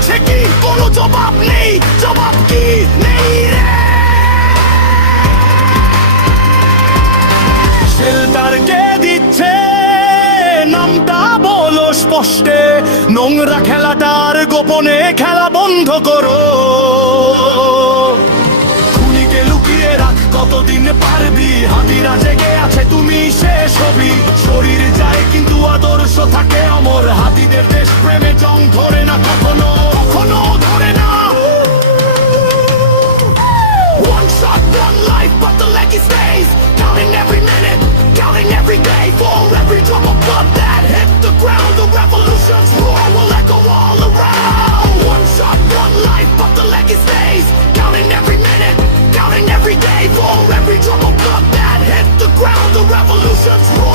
বলছে কি কোনো জবাব নেই, জবাব কি নেই রে। শেল্টার কে দিচ্ছে নামটা বলো স্পষ্টে, নোংরা খেলাটার গোপনে খেলা বন্ধ করো। খুনিকে লুকিয়ে রাখ কতদিন পারবি, হাতিরা জেগে আছে তুমি শেষ হবি। শরীর যায় কিন্তু আদর্শ থাকে অমর, হাতিদের দেশ প্রেমে জং ধরে না কখনো, কখনো ধরে না। One shot, one life, but the legacy stays. Counting every minute, counting every day. For every drop of blood that hit the ground, the revolution's roar will echo all around. One shot, one life, but the legacy stays. Counting every minute, counting every day. For every drop of blood that hit the ground, the revolution's roar